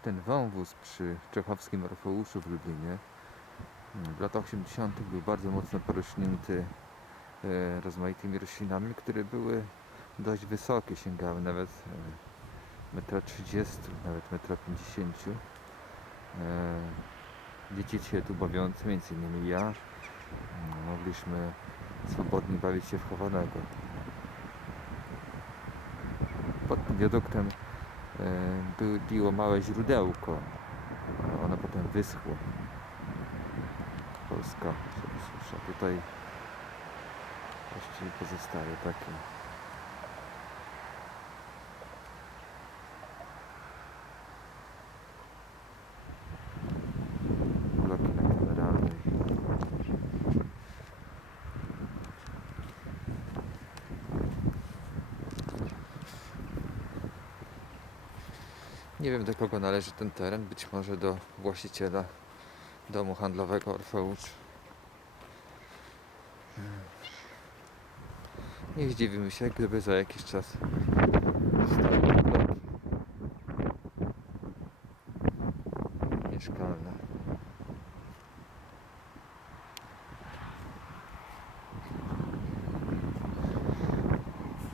ten wąwóz przy Czechowskim Orfeuszu w Lublinie mm, w latach 80. był bardzo mocno porośnięty e, rozmaitymi roślinami, które były dość wysokie, sięgały nawet e, 1,30 m, nawet 1,50 m. E, Dzieci się tu bawiące, między innymi ja, mm, mogliśmy swobodnie bawić się w chowanego. Pod wiaduktem e, by- biło małe źródełko. Ono potem wyschło. Polska. Tutaj właściwie pozostaje takie. Nie wiem do kogo należy ten teren, być może do właściciela domu handlowego Orfeusz. Nie zdziwimy się, gdyby za jakiś czas mieszkalne.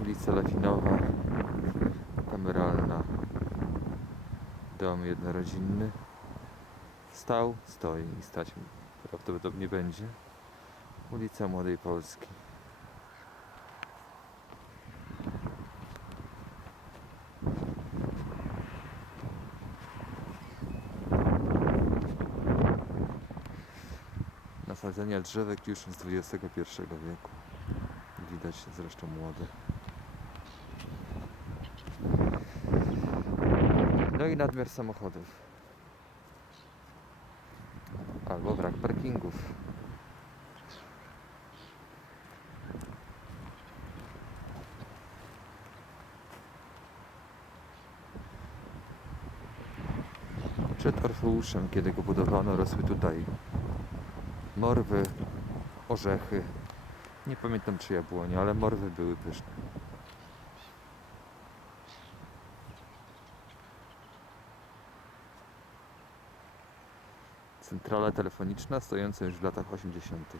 Ulica Lafinowa, dom jednorodzinny. Stał, stoi i stać prawdopodobnie będzie. Ulica Młodej Polski. Nasadzenia drzewek już z XXI wieku. Widać zresztą młode. No i nadmiar samochodów. Albo brak parkingów. Przed Orfeuszem, kiedy go budowano, rosły tutaj morwy, orzechy. Nie pamiętam czy jabłonie, ale morwy były pyszne. Centrala telefoniczna stojąca już w latach 80.